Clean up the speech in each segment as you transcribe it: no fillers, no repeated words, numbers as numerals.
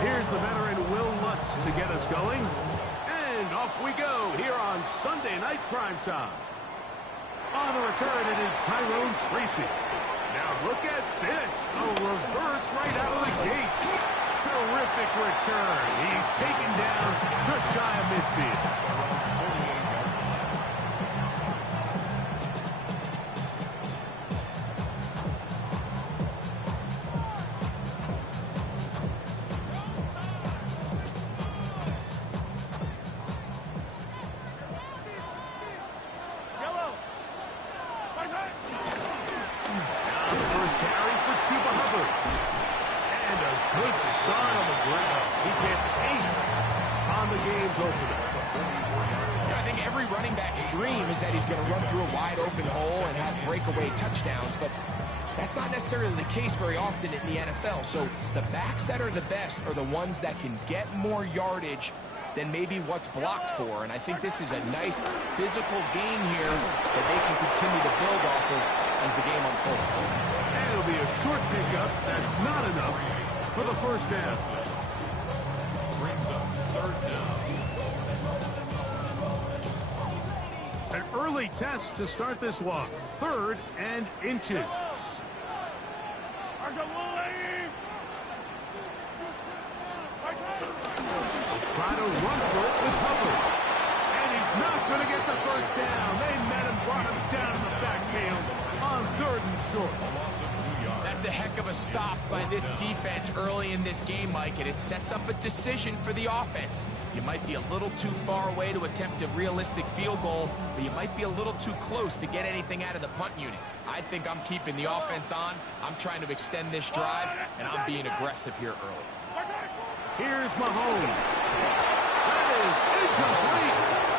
Here's the veteran Will Lutz to get us going. And off we go here on Sunday Night Primetime. On the return, it is Tyrone Tracy. Now look at this. A reverse right out of the gate. Terrific return. He's taken down just shy of midfield. I think every running back's dream is that he's going to run through a wide open hole and have breakaway touchdowns, but that's not necessarily the case very often in the NFL. So the backs that are the best are the ones that can get more yardage than maybe what's blocked for. And I think this is a nice physical game here that they can continue to build off of as the game unfolds. And it'll be a short pickup. That's not enough for the first down. Brings up third down. An early test to start this one. 3rd and inches. Try to run for it with Hubbard. And he's not going to get the first down. They met him, brought him down in the backfield on 3rd and short. That's a heck of a stop by this defense early in this game, Mike, and it sets up a decision for the offense. You might be a little too far away to attempt a realistic field goal, but you might be a little too close to get anything out of the punt unit. I think I'm keeping the offense on. I'm trying to extend this drive, and I'm being aggressive here early. Here's Mahomes. That is incomplete.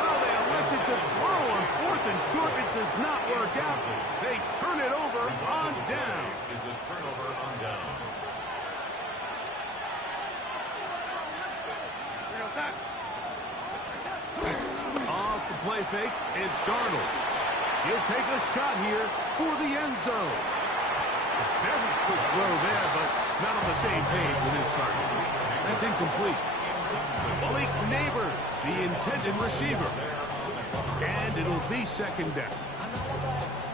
Oh, they elected to throw on 4th and short. It does not work out. They turn it over on down. Is a turnover on down. Off the play fake, it's Darnold. He'll take a shot here for the end zone. A very quick throw there, but not on the same page with his target. That's incomplete. Malik Neighbors, the intended receiver. And it'll be 2nd down.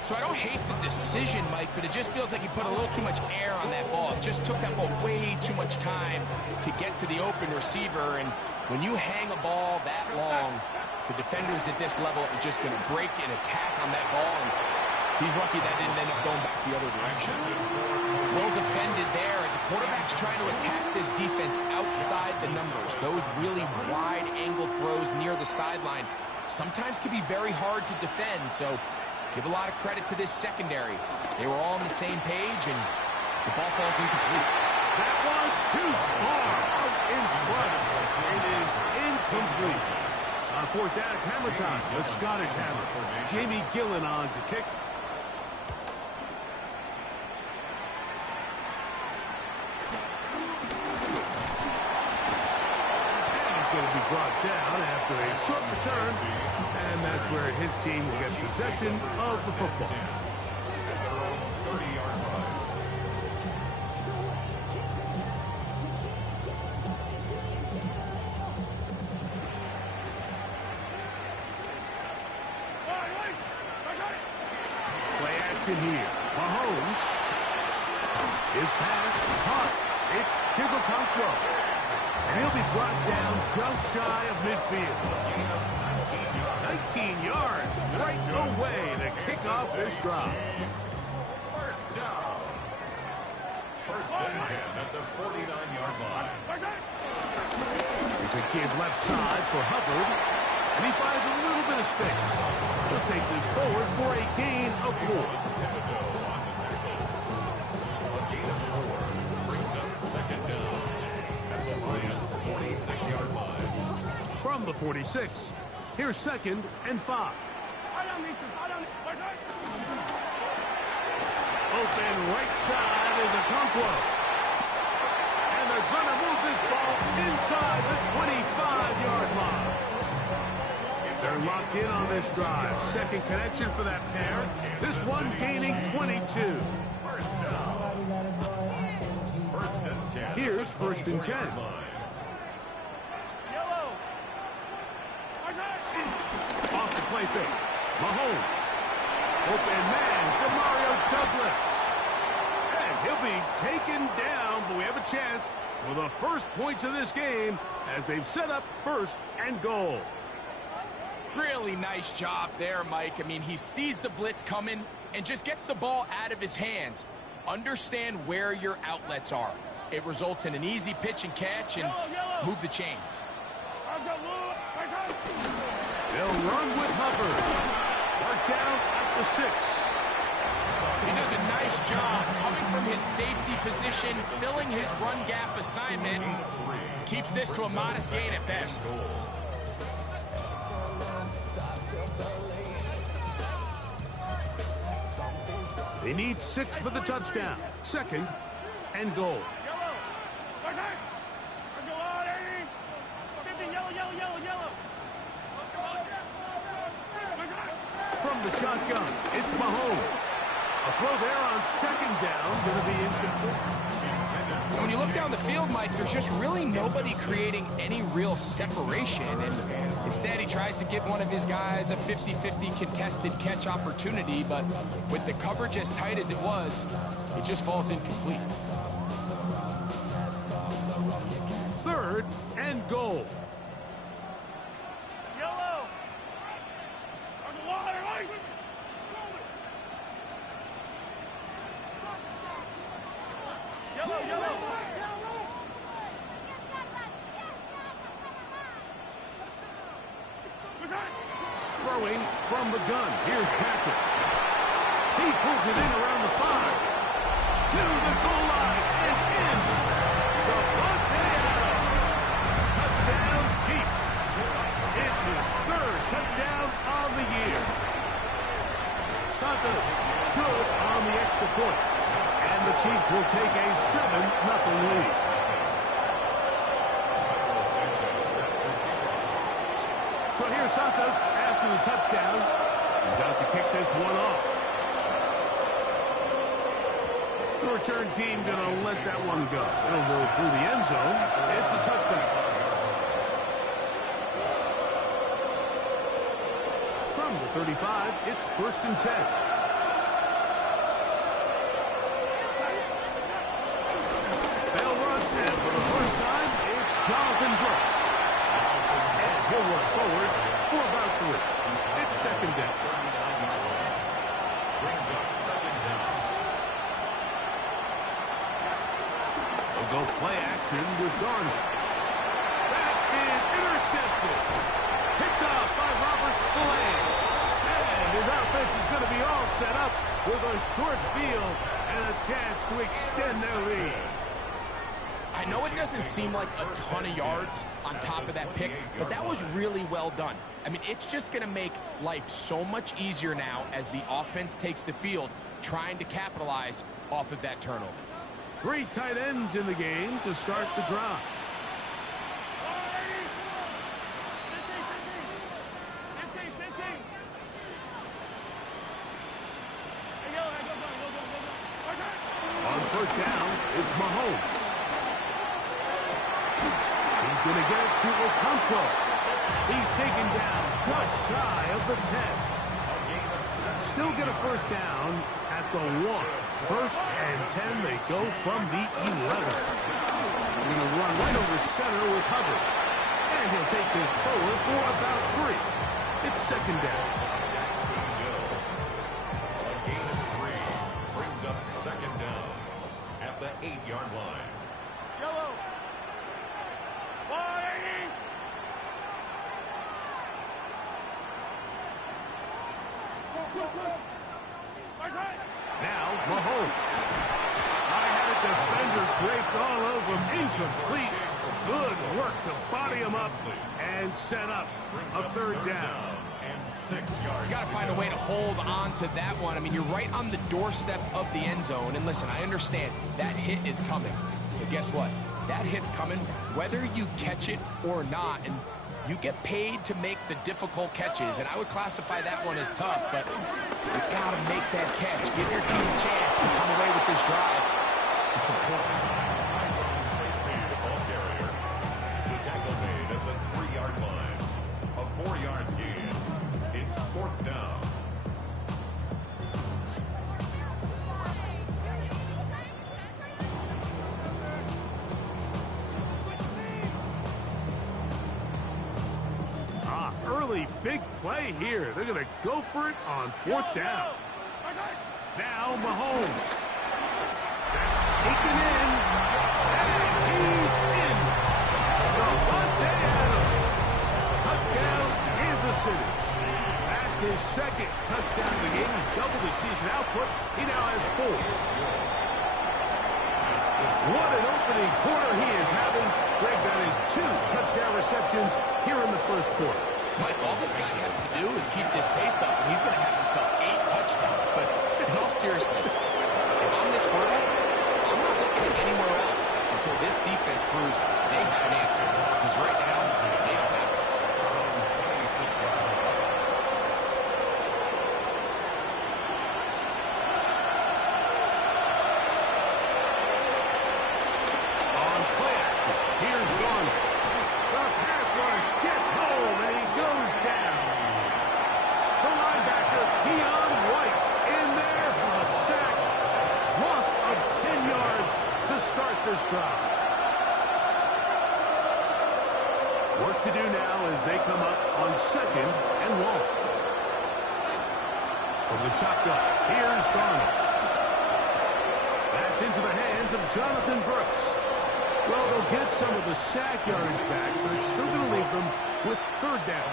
So I don't hate the decision, Mike, but it just feels like he put a little too much air on that ball. It just took that ball way too much time to get to the open receiver. And when you hang a ball that long, the defenders at this level are just going to break and attack on that ball. And he's lucky that didn't end up going back the other direction. Well defended there, and the quarterback's trying to attack this defense outside the numbers. Those really wide angle throws near the sideline sometimes can be very hard to defend, so give a lot of credit to this secondary. They were all on the same page, and the ball falls incomplete. That one too far out in front. It is incomplete. On 4th down, it's hammer time. The Scottish hammer. Jamie Gillen on to kick. Going to be brought down after a short return, and that's where his team will get possession of the football. Play action here. Mahomes. His pass caught. It's Chigokonkwo. And he'll be brought down just shy of midfield. 19 yards right away to kick off this drive. First down. First and 10 at the 49-yard line. There's a kid left side for Hubbard. And he finds a little bit of space. He'll take this forward for a gain of 4. From the 46, here's 2nd and 5. Open right side is Okonkwo. And they're going to move this ball inside the 25-yard line. They're locked in on this drive. 2nd connection for that pair. This one gaining 22. First down. Here's first and 10. Off the play fake. Mahomes. Open man, Demario Douglas. And he'll be taken down, but we have a chance for the first points of this game as they've set up first and goal. Really nice job there, Mike. I mean, he sees the blitz coming and just gets the ball out of his hands. Understand where your outlets are. It results in an easy pitch and catch and move the chains. They'll run with Hubbard. Mark down at the 6. He does a nice job coming from his safety position, filling his run gap assignment, keeps this to a modest gain at best. They need 6 for the touchdown. Second and goal. From the shotgun, it's Mahomes. A throw there on second down, going to be incomplete. When you look down the field, Mike, there's just really nobody creating any real separation. And instead, he tries to give one of his guys a 50-50 contested catch opportunity. But with the coverage as tight as it was, it just falls incomplete. Third and goal. Throwing from the gun. Here's Patrick. He pulls it in around the 5. To the goal line and in. Davante Adams. Touchdown Chiefs. It's his 3rd touchdown of the year. Santos good on the extra point. And the Chiefs will take a 7-0 lead. So here's Santos after the touchdown. He's out to kick this one off. The return team going to let that one go. It'll go through the end zone. It's a touchback. From the 35, it's first and 10. They'll run, and for the first time, it's Jonathan Brooks. And he'll work forward for about 3. It's second down. Brings up second down. They'll go play action with Darnold. That is intercepted. Picked up by Robert Spillane. And his offense is going to be all set up with a short field and a chance to extend their lead. I know it doesn't seem like a ton of yards on top of that pick, but that was really well done. I mean, it's just going to make life so much easier now as the offense takes the field, trying to capitalize off of that turnover. 3 tight ends in the game to start the drive. On first down, it's Mahomes. He's going to get it to Okonkwo. He's taken down just shy of the 10. Still get a first down at the 1. First and 10, they go from the 11. They're going to run right over center with Hubbard. And he'll take this forward for about 3. It's second down. A gain of 3 brings up second down at the 8-yard line. Yellow. Now, Mahomes. I had a defender draped all over him. Incomplete. Good work to body him up and set up a third down. And 6 yards. He's got to find a way to hold on to that one. I mean, you're right on the doorstep of the end zone. And listen, I understand that hit is coming. But guess what? That hit's coming whether you catch it or not. And you get paid to make the difficult catches. And I would classify that one as tough. But you've got to make that catch. Give your team a chance to come away with this drive and some points. play here. They're going to go for it on fourth down. Now Mahomes. That's taken in. And he's in. Davante Adams. Touchdown, Kansas City. That's his second touchdown of the game. He's doubled his season output. He now has 4. What an opening quarter he is having. Greg, that is 2 touchdown receptions here in the first quarter. Mike, all this guy has to do is keep this pace up, and he's going to have himself 8 touchdowns. But in all seriousness, if I'm this quarterback, I'm not looking at anywhere else until this defense proves they have an answer. Because right now, they don't have it. On play action, here's Darnold. The pass rush gets home, and he goes down. The linebacker, Keon White, in there for the sack. Loss of 10 yards to start this drive. Work to do now as they come up on 2nd and 1. From the shotgun, here's Darnold. That's into the hands of Jonathan Brooks. Well, they'll get some of the sack yardage back, but it's still going to leave them with 3rd down.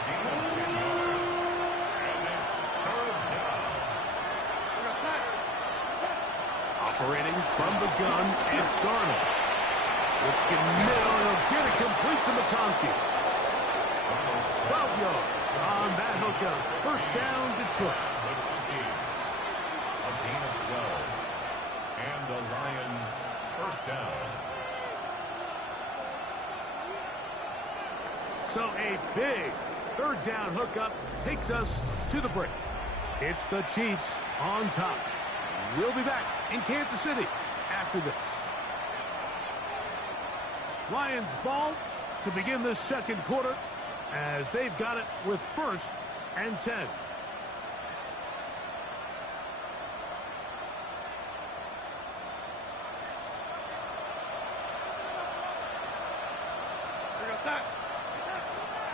Operating from the gun, it's Darnold. Looking middle, and he'll get it complete to McConkey. 12 yards on that hookup. 1st down, Detroit. A gain of 12. And the Lions 1st down. So a big 3rd down hookup takes us to the break. It's the Chiefs on top. We'll be back in Kansas City after this. Lions ball to begin the 2nd quarter as they've got it with 1st and 10.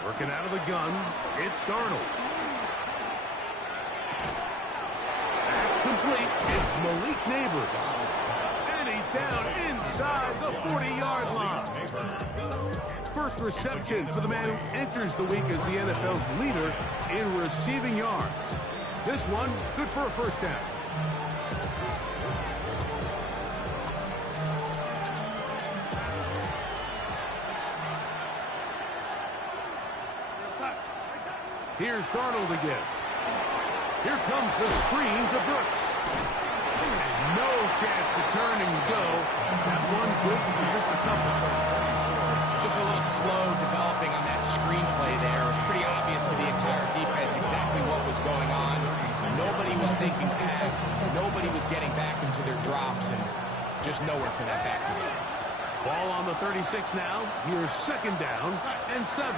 Working out of the gun, it's Darnold. That's complete. It's Malik Neighbors. And he's down inside the 40-yard line. First reception for the man who enters the week as the NFL's leader in receiving yards. This one, good for a 1st down. Here's Darnold again. Here comes the screen to Brooks. And no chance to turn and go. That one good for just a couple. Just a little slow developing on that screenplay there. It was pretty obvious to the entire defense exactly what was going on. Nobody was thinking pass. Nobody was getting back into their drops, and just nowhere for that back to be. Ball on the 36 now. Here's 2nd down and 7.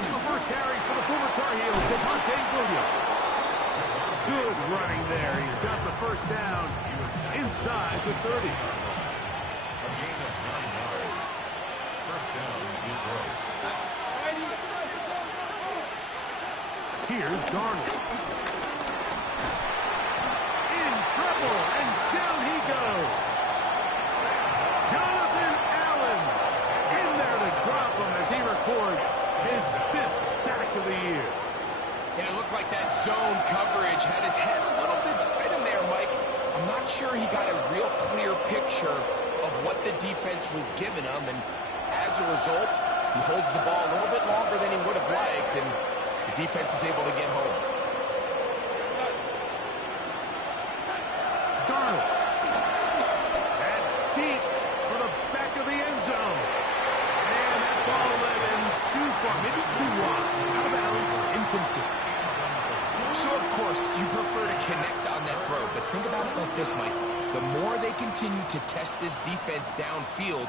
The first carry for the former Tar Heel, Javonte Williams. Good running there. He's got the 1st down inside the 30. A gain of 9 yards. 1st down, Detroit. Here's Darnold. In trouble, and down he goes. Jonathan Allen in there to drop him as he records his 5th sack of the year. And it looked like that zone coverage had his head a little bit spinning there, Mike. I'm not sure he got a real clear picture of what the defense was giving him, and as a result, he holds the ball a little bit longer than he would have liked, and the defense is able to get home. Darnold. That deep for the back of the end zone. And that ball led him too far, maybe too wide. Out of bounds, incomplete. So, of course, you prefer to connect on that throw, but think about it like this, Mike. The more they continue to test this defense downfield,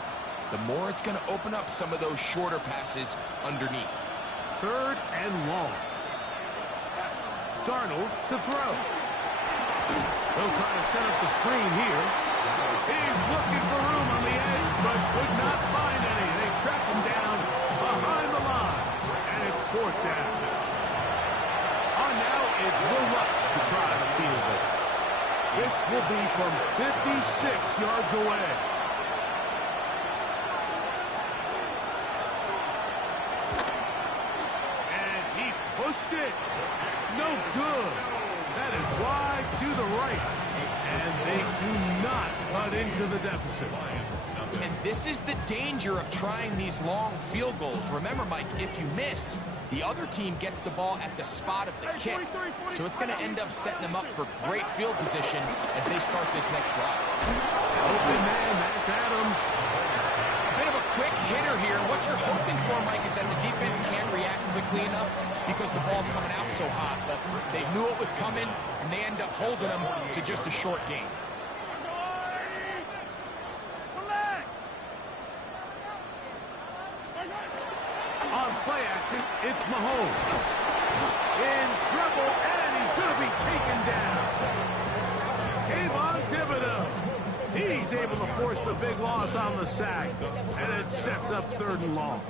the more it's going to open up some of those shorter passes underneath. 3rd and long. Darnold to throw. They'll try to set up the screen here. He's looking for room on the edge, but could not find any. They track him down behind the line, and it's 4th down. It's Will Lutz to try the field goal. This will be from 56 yards away. And he pushed it. No good. That is wide to the right. And they do not cut into the deficit. And this is the danger of trying these long field goals. Remember, Mike, if you miss, the other team gets the ball at the spot of the kick. So it's going to end up setting them up for great field position as they start this next drive. Open man, that's Adams. Bit of a quick hitter here. What you're hoping for, Mike, is that the defense can't react quickly enough because the ball's coming out so hot. But they knew it was coming, and they end up holding them to just a short gain. On play action, it's Mahomes. In trouble, and he's going to be taken down. Kayvon Thibodeau. He's able to force the big loss on the sack, and it sets up 3rd and long.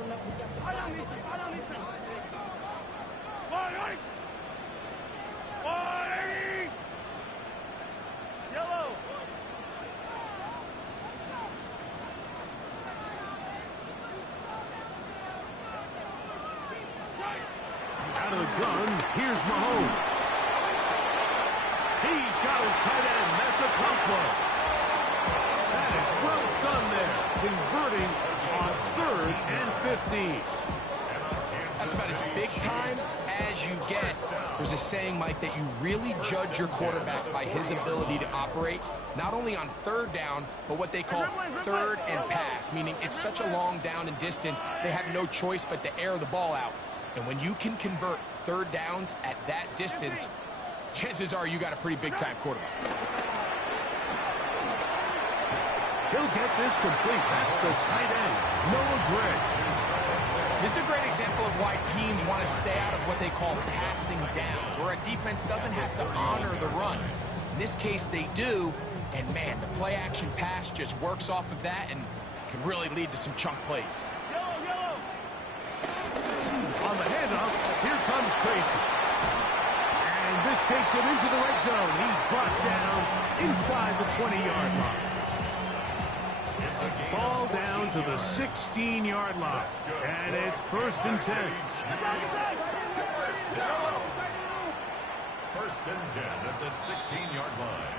Out of the gun, here's Mahomes. He's got his tight end. That's a Okonkwo. That is well done there, converting on 3rd and 15. That's about as big time as you get. There's a saying, Mike, that you really judge your quarterback by his ability to operate, not only on 3rd down, but what they call 3rd and pass, meaning it's such a long down and distance, they have no choice but to air the ball out. And when you can convert 3rd downs at that distance, chances are you got a pretty big-time quarterback. He'll get this complete. That's the tight end, Noah Gray. This is a great example of why teams want to stay out of what they call passing downs, where a defense doesn't have to honor the run. In this case, they do, and man, the play-action pass just works off of that and can really lead to some chunk plays. On the handoff, here comes Tracy. And this takes him into the red zone. He's brought down inside the 20-yard line. Ball down to the 16-yard line. And it's 1st and 10. 1st and 10 at the 16-yard line.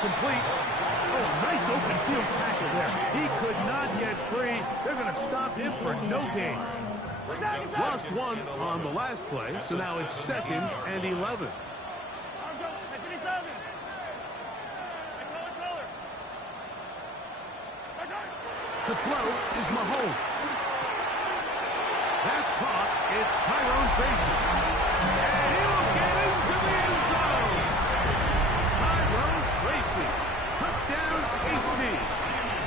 Complete. Oh, nice open field tackle there. He could not get free. They're going to stop him for no gain. Lost 1 on the last play, so now it's 2nd and 11. To throw is Mahomes. That's caught. It's Tyrone Tracy. And he'll get into the end zone. Tyrone Tracy. Touchdown, KC.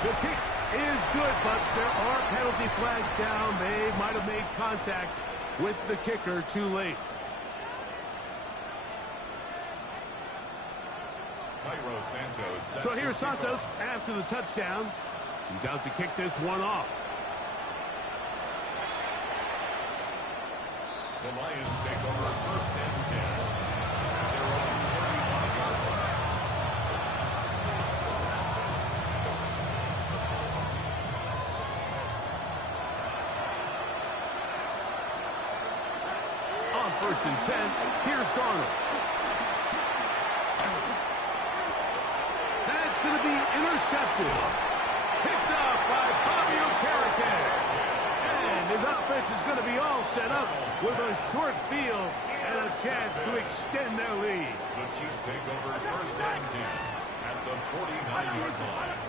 The kick is good, but there are penalty flags down. They might have made contact with the kicker too late. So here's Santos after the touchdown. He's out to kick this one off. The Lions take over 1st and 10. On 1st and 10, here's Darnold. That's going to be intercepted. Picked up by Bobby Okereke. And his offense is going to be all set up with a short field and a chance to extend their lead. The Chiefs take over 1st and 10 at the 49-yard line.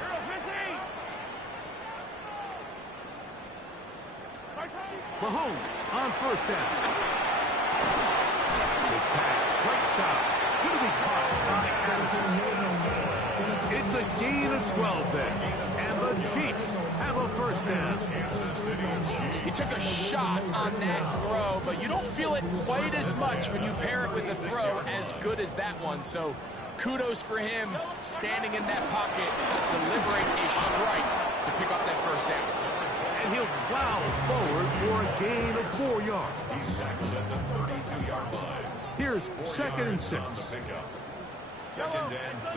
Mahomes on 1st down. This pass, right side, going to be caught by Addison. It's a gain of 12 there. And the Chiefs have a first down. He took a shot on that throw, but you don't feel it quite as much when you pair it with a throw as good as that one. So kudos for him standing in that pocket, delivering a strike to pick up that first down. And he'll plow forward for a gain of 4 yards. Here's 2nd and 6. 2nd and 6.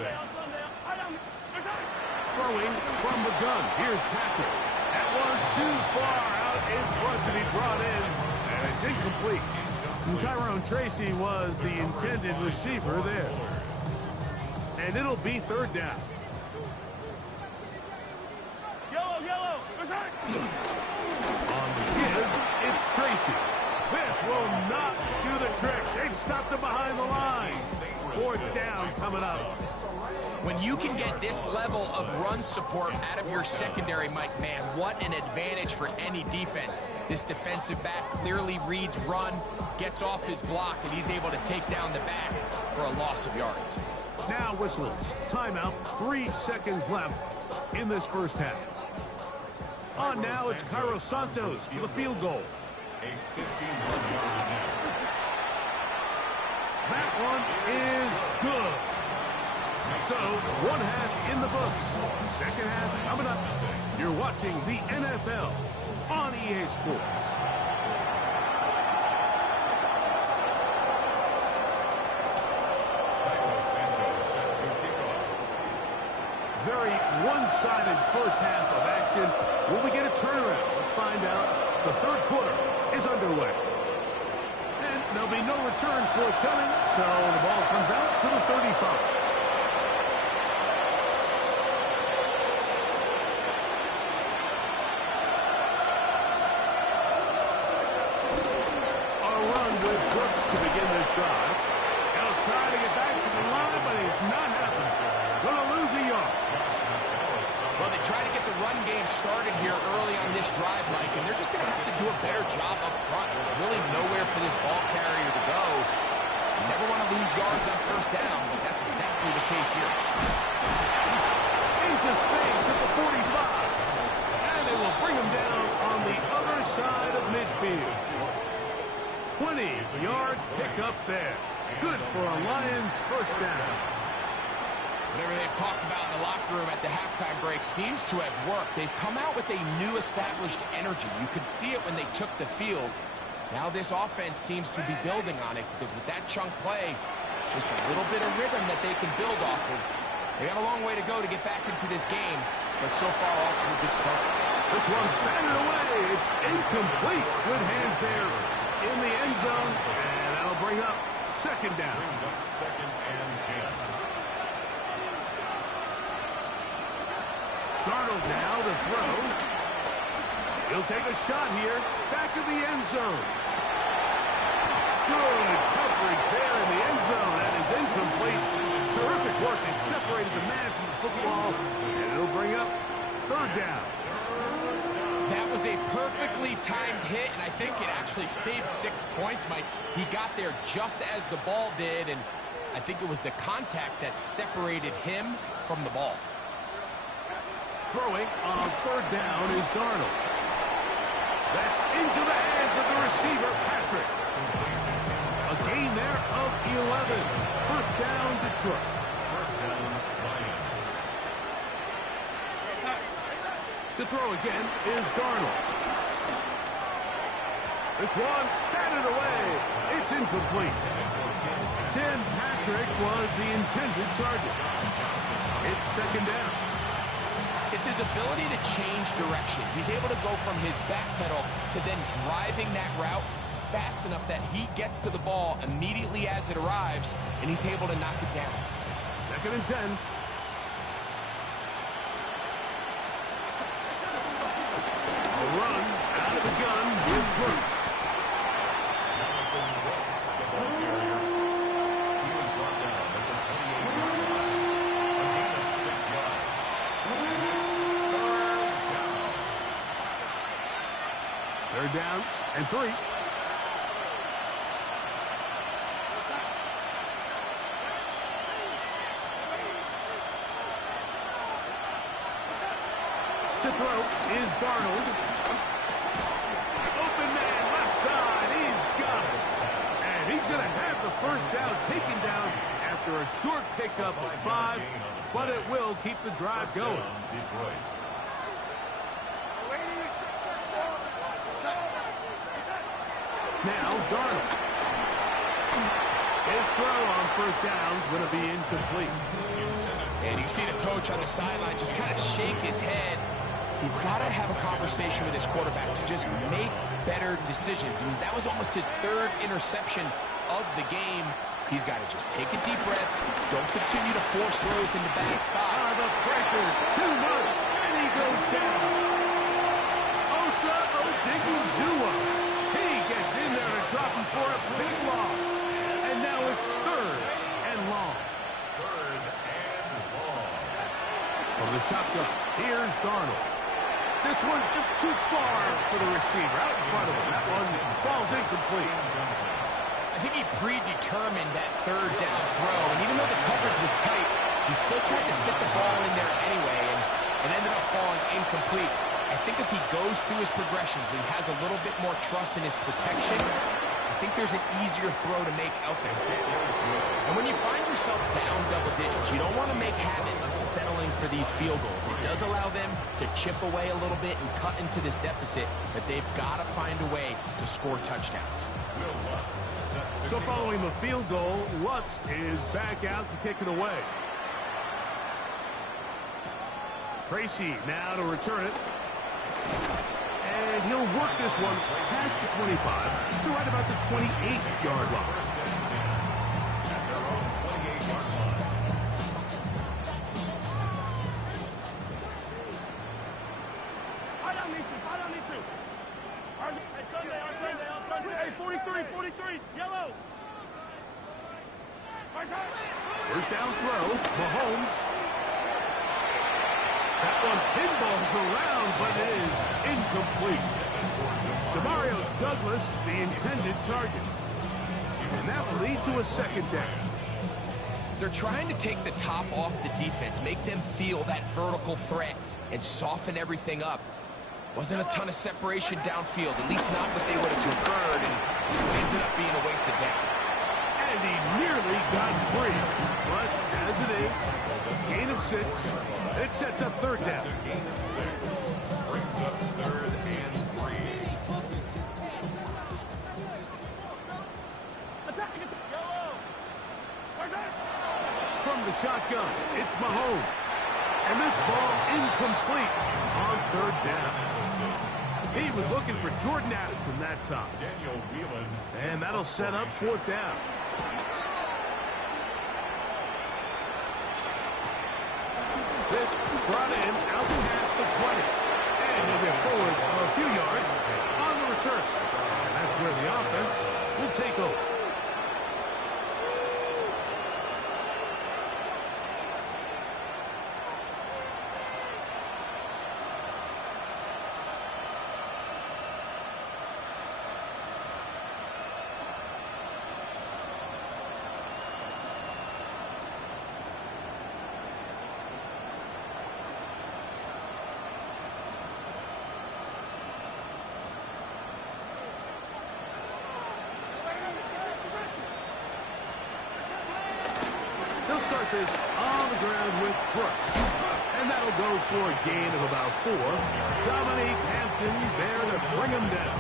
Throwing from the gun. Here's Patrick. That one too far out in front to be brought in. And it's incomplete. And Tyrone Tracy was the intended receiver there. And it'll be 3rd down. On the give, it's Tracy. This will not do the trick. They've stopped him behind the line. 4th down coming up. When you can get this level of run support out of your secondary, Mike, man, what an advantage for any defense. This defensive back clearly reads run, gets off his block, and he's able to take down the back for a loss of yards. Now whistles. Timeout. 3 seconds left in this first half. On now, it's Cairo Santos for the field goal. A 51-yard attempt. That one is good. So, 1 half in the books. 2nd half coming up. You're watching the NFL on EA Sports. Cairo Santos set to kick off. Very one-sided first half of action. Will we get a turnaround? Let's find out. The 3rd quarter is underway. And there'll be no return forthcoming, so the ball comes out to the 35. To begin this drive. He'll try to get back to the line, but he's not happening. Going to lose a yard. Well, they try to get the run game started here early on this drive, Mike, and they're just going to have to do a better job up front. There's really nowhere for this ball carrier to go. You never want to lose yards on 1st down, but that's exactly the case here. Into space at the 45. And they will bring him down on the other side of midfield. 20-yard pickup there. Good for a Lions first down. Whatever they've talked about in the locker room at the halftime break seems to have worked. They've come out with a new established energy. You could see it when they took the field. Now this offense seems to be building on it because with that chunk play, just a little bit of rhythm that they can build off of. They got a long way to go to get back into this game, but so far off to a good start. This one batted away. It's incomplete. Good hands there in the end zone, and that'll bring up 2nd down. Brings up 2nd and 10. Darnold now to throw. He'll take a shot here. Back of the end zone. Good coverage there in the end zone. That is incomplete. Terrific work. They separated the man from the football, and it'll bring up 3rd down. That was a perfectly timed hit, and I think it actually saved 6 points, Mike. He got there just as the ball did, and I think it was the contact that separated him from the ball. Throwing on 3rd down is Darnold. That's into the hands of the receiver, Patrick. A gain there of 11. 1st down, Detroit. 1st down, Lions. To throw again is Darnold. This one batted away. It's incomplete. Tim Patrick was the intended target. It's 2nd down. It's his ability to change direction. He's able to go from his back pedal to then driving that route fast enough that he gets to the ball immediately as it arrives, and he's able to knock it down. 2nd and 10. A run out of the gun with Brooks. Jonathan Brooks, the ball carrier. He was brought down at the 28-yard line. A gain of 6 yards. And it's 3rd down. 3rd down and 3. To to throw is Darnold. Open man, left side. He's got it. And he's going to have the first down taken down after a short pickup of 5, but it will keep the drive going. Detroit. Now Darnold. His throw on first down is going to be incomplete. And you see the coach on the sideline just kind of shake his head. He's got to have a conversation with his quarterback to just make better decisions. I mean, that was almost his 3rd interception of the game. He's got to just take a deep breath. Don't continue to force throws into bad spots. The pressure too much, and he goes down. Osa Odigizua. He gets in there to drop him for a big loss. And now it's 3rd and long. 3rd and long. From the shotgun, here's Darnold. This one just too far for the receiver. Out in front of him. That one falls incomplete. I think he predetermined that 3rd down throw, and even though the coverage was tight, he still tried to fit the ball in there anyway, and it ended up falling incomplete. I think if he goes through his progressions and has a little bit more trust in his protection, I think there's an easier throw to make out there. And when you find yourself down double digits, you don't want to make habit of settling for these field goals. It does allow them to chip away a little bit and cut into this deficit, but they've got to find a way to score touchdowns. Will Lutz set to So kick following the field goal, Lutz is back out to kick it away. Tracy now to return it. And he'll work this one past the 25 to right about the 28-yard line. at their own 28-yard line. Hey, 43, yellow. First down throw, Mahomes. That one pinballs around, but it is incomplete. Demario Douglas, the intended target. And that will lead to a 2nd down. They're trying to take the top off the defense, make them feel that vertical threat, and soften everything up. Wasn't a ton of separation downfield, at least not what they would have preferred, and ended up being a wasted down. And he nearly got free. But as it is, gain of 6. It sets up 3rd down. That's a gain of 6. Brings up 3rd and 3. From the shotgun, it's Mahomes. And this ball incomplete on 3rd down. He was looking for Jordan Addison that time. Daniel Whelan. And that'll set up 4th down. This brought in out past the 20. And he'll get forward a few yards on the return. And that's where the offense will take over. They'll start this on the ground with Brooks. And that'll go for a gain of about 4. Dominique Hampton there to bring him down.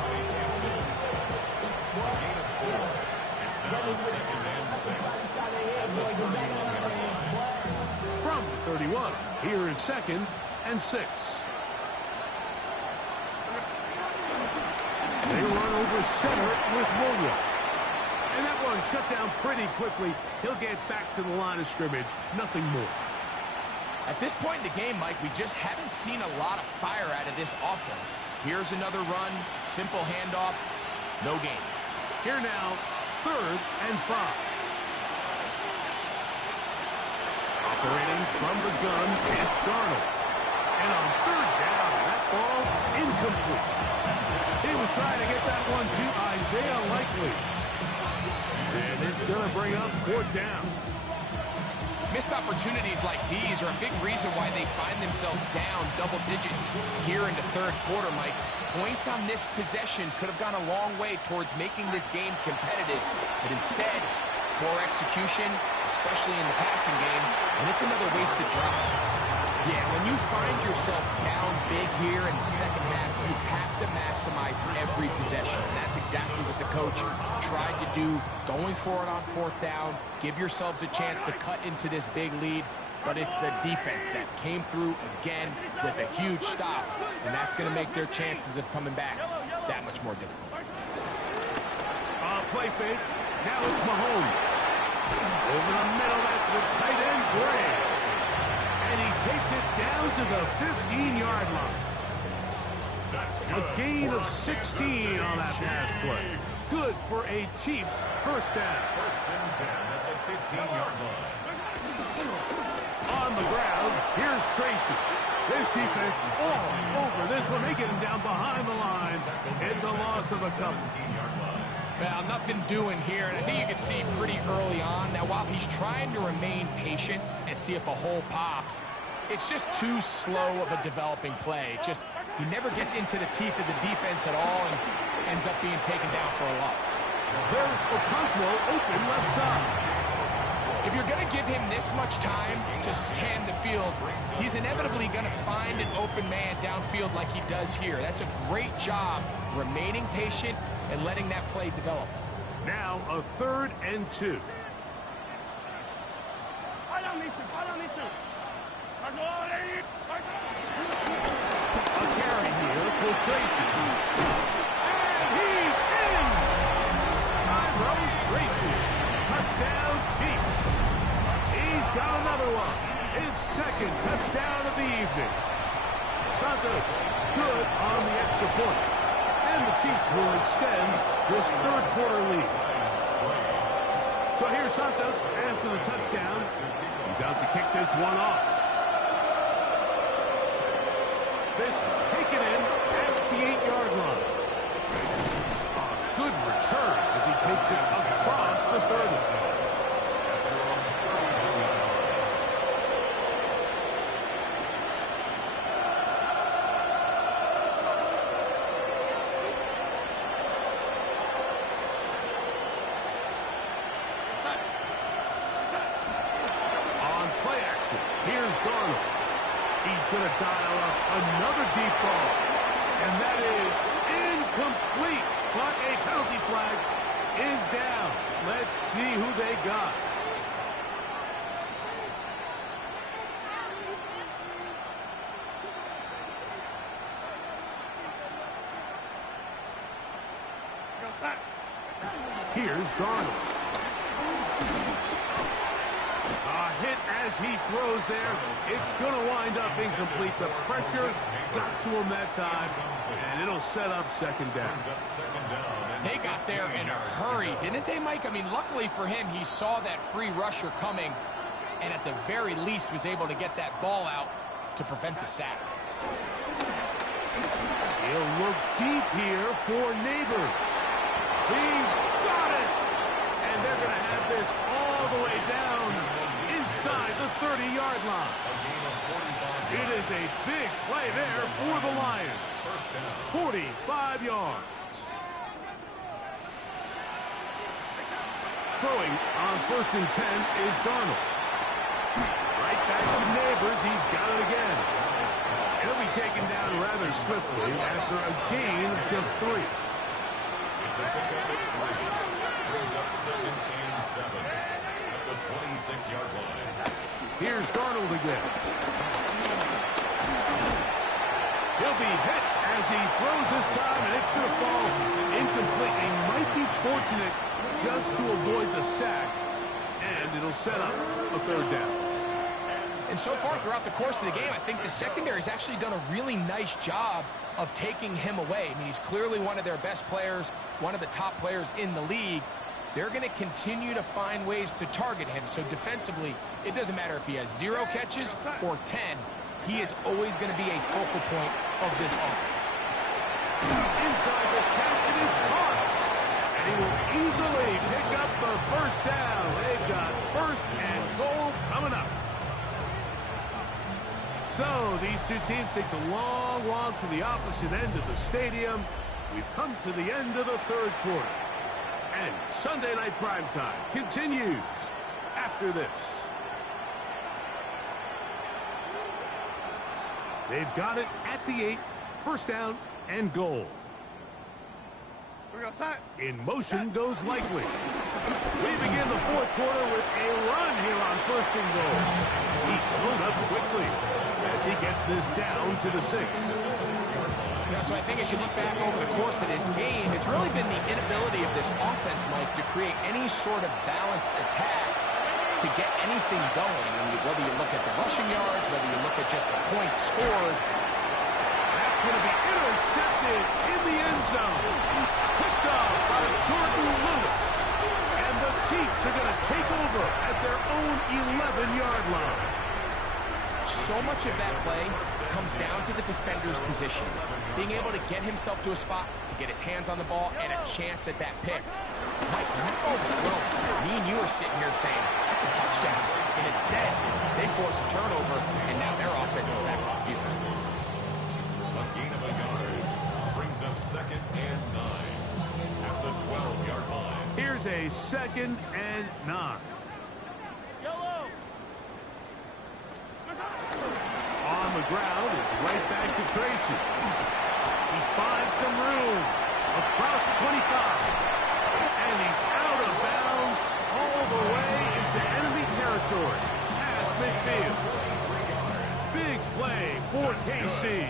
Gain of 4. It's now 2nd and 6. From the 31, here is 2nd and 6. They run over center with Williams. And that one shut down pretty quickly. He'll get back to the line of scrimmage. Nothing more. At this point in the game, Mike, we just haven't seen a lot of fire out of this offense. Here's another run, simple handoff, no gain. Here now, 3rd and 5. Operating from the gun, it's Darnold. And on 3rd down, that ball incomplete. He was trying to get that one to Isaiah Likely. And it's going to bring up 4th down. Missed opportunities like these are a big reason why they find themselves down double digits here in the third quarter, Mike. Points on this possession could have gone a long way towards making this game competitive, but instead, poor execution, especially in the passing game, and it's another wasted drive. Yeah, when you find yourself down big here in the second half, you have to maximize every possession. And that's exactly what the coach tried to do, going for it on fourth down, give yourselves a chance to cut into this big lead. But it's the defense that came through again with a huge stop, and that's going to make their chances of coming back that much more difficult. Play fake. Now it's Mahomes. Over the middle, that's the tight end, Gray. And he takes it down to the 15-yard line. A gain of 16 on that pass play. Good for a Chiefs first down. First and 10 at the 15-yard line. On the ground, here's Tracy. This defense all over this one. They get him down behind the lines. It's a loss of a couple. Well, nothing doing here, and I think you can see pretty early on. Now, while he's trying to remain patient and see if a hole pops, it's just too slow of a developing play. He never gets into the teeth of the defense at all and ends up being taken down for a loss. There's Okonkwo open left side. If you're going to give him this much time to scan the field, he's inevitably going to find an open man downfield like he does here. That's a great job remaining patient and letting that play develop. Now a 3rd and 2. A carry here for Tracy. And he's in! Tyrone Tracy. Touchdown Chiefs. He's got another one. His second touchdown of the evening. Santos good on the extra point. And the Chiefs will extend this third quarter lead. So here's Santos after the touchdown. He's out to kick this one off. This taken in at the 8-yard line. A good return as he takes it across the 30. He's going to dial up another deep ball. And that is incomplete. But a penalty flag is down. Let's see who they got. Here's Darnold. A hit as he throws there. It's going to wind up incomplete. The pressure got to him that time, and it'll set up second down. They got there in a hurry, didn't they, Mike? I mean, luckily for him, he saw that free rusher coming, and at the very least was able to get that ball out to prevent the sack. He'll look deep here for Neighbors. He's got it! And they're going to have this all the way down inside the 30-yard line. It is a big play there for the Lions. 45 yards. Throwing on 1st and 10 is Darnold. Right back to Neighbors. He's got it again. He'll be taken down rather swiftly after a gain of just 3. It's a pickup at 3. Brings up 2nd and 7 at the 26-yard line. Here's Darnold again. He'll be hit as he throws this time, and it's going to fall incomplete. He might be fortunate just to avoid the sack, and it'll set up a 3rd down. And so far throughout the course of the game, I think the secondary's actually done a really nice job of taking him away. I mean, he's clearly one of their best players, one of the top players in the league. They're going to continue to find ways to target him. So defensively, it doesn't matter if he has 0 catches or 10. He is always going to be a focal point of this offense. Inside the 10, it is caught. And he will easily pick up the first down. They've got 1st and goal coming up. So these two teams take the long walk to the opposite end of the stadium. We've come to the end of the third quarter. And Sunday Night Primetime continues after this. They've got it at the 8, first down and goal. In motion goes Likely. We begin the fourth quarter with a run here on first and goal. He slowed up quickly as he gets this down to the 6. So I think as you look back over the course of this game, it's really been the inability of this offense, Mike, to create any sort of balanced attack to get anything going. I mean, whether you look at the rushing yards, whether you look at just the points scored. That's going to be intercepted in the end zone. Picked up by Jordan Lewis. And the Chiefs are going to take over at their own 11-yard line. So much of that play comes down to the defender's position. Being able to get himself to a spot, to get his hands on the ball, and a chance at that pick. Mike, when that ball was thrown, me and you are sitting here saying, that's a touchdown. And instead, they force a turnover, and now their offense is back on field. A gain of a yard brings up second and 9 at the 12-yard line. Here's a second and 9. On the ground, it's right back to Tracy. He finds some room across the 25. And he's out of bounds all the way into enemy territory past midfield. Big play for KC.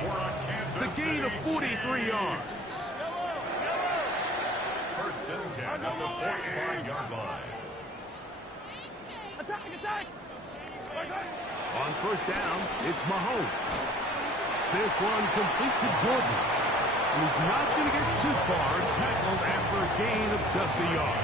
It's a gain of 43 yards. First and 10 at the 45-yard line. Attack! On first down, it's Mahomes. This one complete to Jordan. And he's not going to get too far, tackled after a gain of just a yard.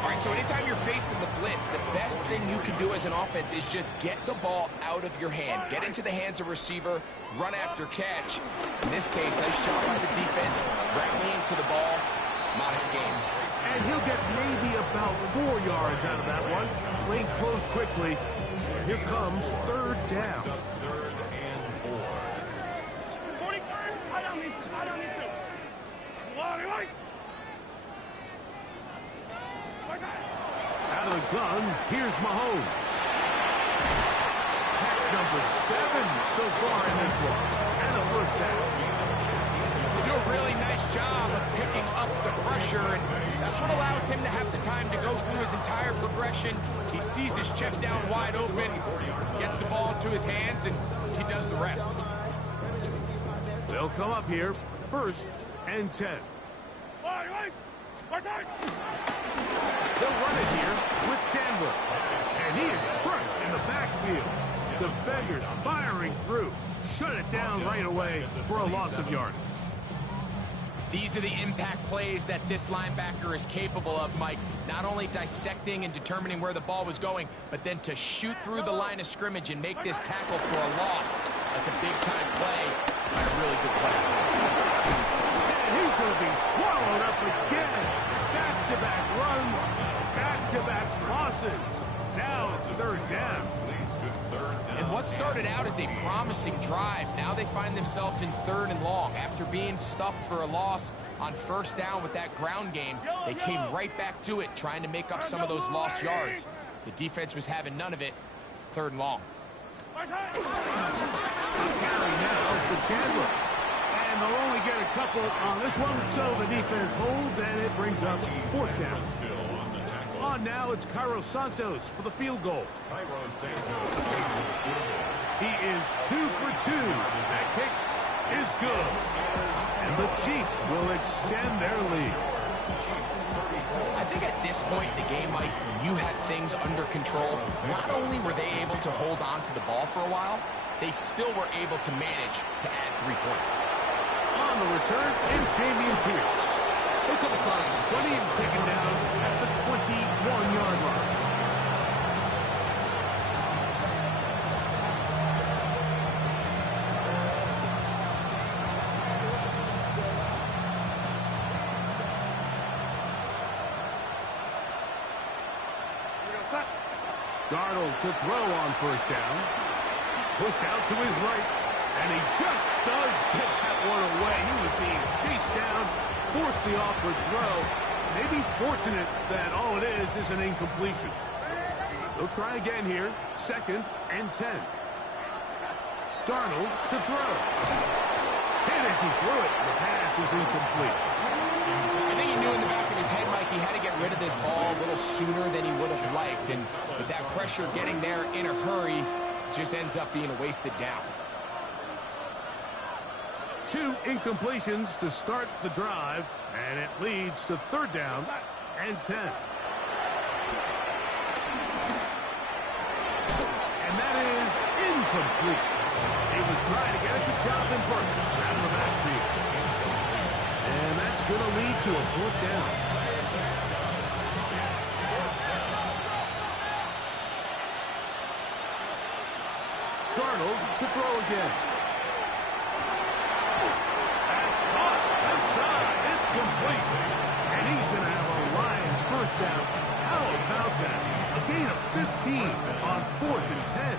All right, so anytime you're facing the blitz, the best thing you can do as an offense is just get the ball out of your hand. Get into the hands of receiver, run after catch. In this case, nice job by the defense, rallying to the ball. Modest game. And he'll get maybe about 4 yards out of that one. Lane closed quickly. Here comes third down. Third and 4. Out of the gun, here's Mahomes. Catch number 7 so far in this one. And a first down. They do a really nice job of picking up the pressure, and that's what allows him to have the time to go through his entire progression. He sees his check down wide open, gets the ball into his hands, and he does the rest. They'll come up here, first and 10. They'll run it here with Chandler. And he is crushed in the backfield. Defenders firing through. Shut it down right away for a loss of yardage. These are the impact plays that this linebacker is capable of, Mike. Not only dissecting and determining where the ball was going, but then to shoot through the line of scrimmage and make this tackle for a loss. That's a big-time play and a really good play. And he's going to be swallowed up again. Back-to-back runs, back-to-back losses. Now it's third down. Leads to third down. And what started out as a promising drive, now they find themselves in third and long. After being stuffed for a loss on first down with that ground game, they came right back to it, trying to make up some of those lost yards. The defense was having none of it. Third and long. A carry now for Chandler. And they'll only get a couple on this one, so the defense holds, and it brings up fourth down. Still on the tackle. On now, it's Cairo Santos for the field goal. Cairo Santos able to put it in. He is 2 for 2. That kick is good. And the Chiefs will extend their lead. I think at this point in the game, Mike, when you had things under control, not only were they able to hold on to the ball for a while, they still were able to manage to add 3 points. On the return is Dameon Pierce. He'll come across the 20 and taken down at the 21-yard line. Darnold to throw on first down. Pushed out to his right, and he just does get that one away. He was being chased down, forced the awkward throw. Maybe he's fortunate that all it is an incompletion. They'll try again here, 2nd and 10. Darnold to throw. And as he threw it, the pass is incomplete. I think he knew in the back of his head, Mike, he had to get rid of this ball a little sooner than he would have liked. And with that pressure getting there in a hurry, it just ends up being a wasted down. 2 incompletions to start the drive, and it leads to 3rd down and 10. And that is incomplete. He was trying to get it to Jonathan Brooks out of the backfield. And that's going to lead to a 4th down. Darnold to throw again. That's caught. Left side. It's complete. And he's going to have a Lions 1st down. How about that? A gain of 15 on 4th and 10.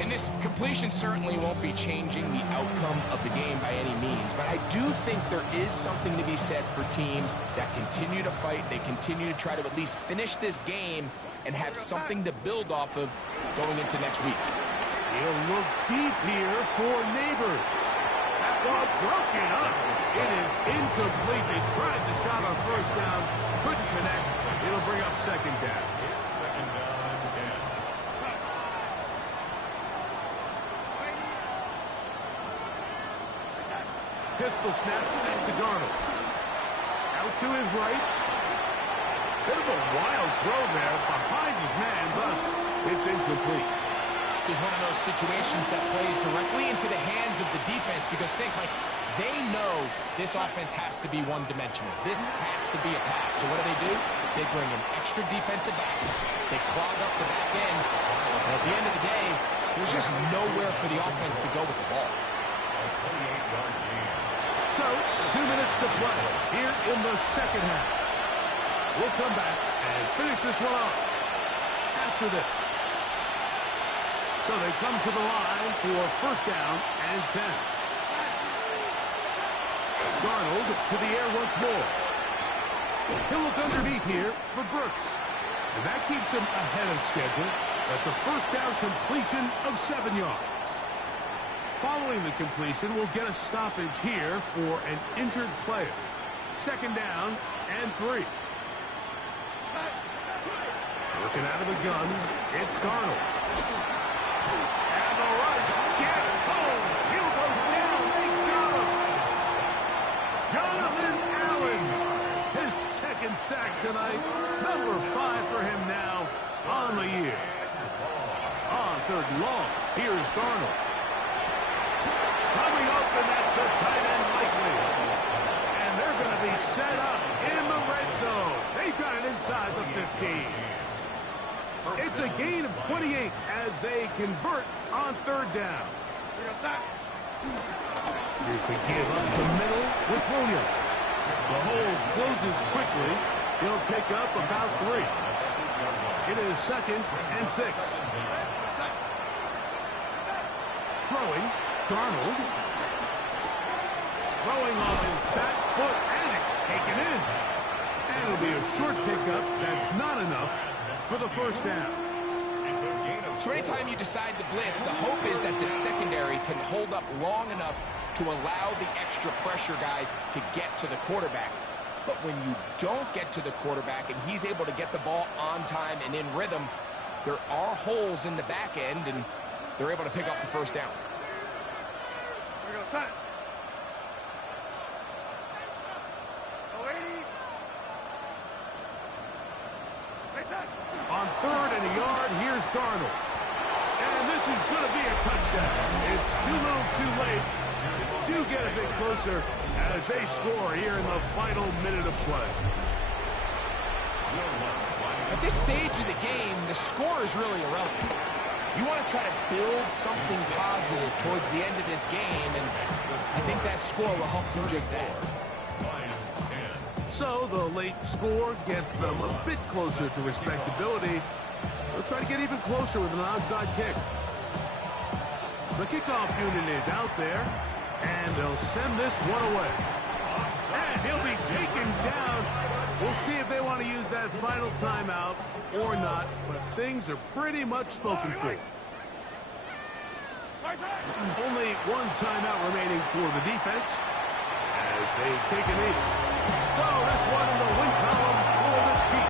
And this completion certainly won't be changing the outcome of the game by any means, but I do think there is something to be said for teams that continue to fight. They continue to try to at least finish this game and have something to build off of going into next week. He'll look deep here for Neighbors. That ball broken up. It is incomplete. They tried the shot on 1st down, couldn't connect. It'll bring up 2nd down. It's 2nd down and 10. Pistol snap back to Darnold. Out to his right. Bit of a wild throw there behind his man, thus it's incomplete. This is one of those situations that plays directly into the hands of the defense because think, Mike, they know this offense has to be one-dimensional. This has to be a pass. So what do? They bring in extra defensive backs. They clog up the back end. And at the end of the day, there's just nowhere for the offense to go with the ball. A 28-yard gain. So, 2 minutes to play here in the 2nd half. We'll come back and finish this one off after this. So they come to the line for 1st down and 10. Darnold to the air once more. He'll look underneath here for Brooks. And that keeps him ahead of schedule. That's a 1st down completion of 7 yards. Following the completion, we'll get a stoppage here for an injured player. 2nd down and 3. Working out of the gun, it's Darnold. And the rush gets home. He'll go down. They got him. Jonathan Allen, his 2nd sack tonight. Number 5 for him now on the year. On 3rd and long, here's Darnold. Coming up, and that's the tight end likely. And they're going to be set up in the red zone. They've got it inside the 15. It's a gain of 28 as they convert on 3rd down. Here's the give up the middle with Williams. The hold closes quickly. He'll pick up about 3. It is 2nd and 6. Throwing. Darnold throwing on his back foot, and it's taken in. And it'll be a short pickup. That's not enough for the 1st down. So anytime you decide to blitz, the hope is that the secondary can hold up long enough to allow the extra pressure guys to get to the quarterback. But when you don't get to the quarterback and he's able to get the ball on time and in rhythm, there are holes in the back end, and they're able to pick up the 1st down. On 3rd and a yard, here's Darnold. And this is going to be a touchdown. It's too little too late. They do get a bit closer as they score here in the final minute of play. At this stage of the game, the score is really irrelevant. You want to try to build something positive towards the end of this game, and I think that score will help do just that. So the late score gets them a bit closer to respectability. They'll try to get even closer with an onside kick. The kickoff unit is out there, and they'll send this one away. And he'll be taken down. We'll see if they want to use that final timeout or not, but things are pretty much spoken for. Only one timeout remaining for the defense as they take a knee. So this one in the win column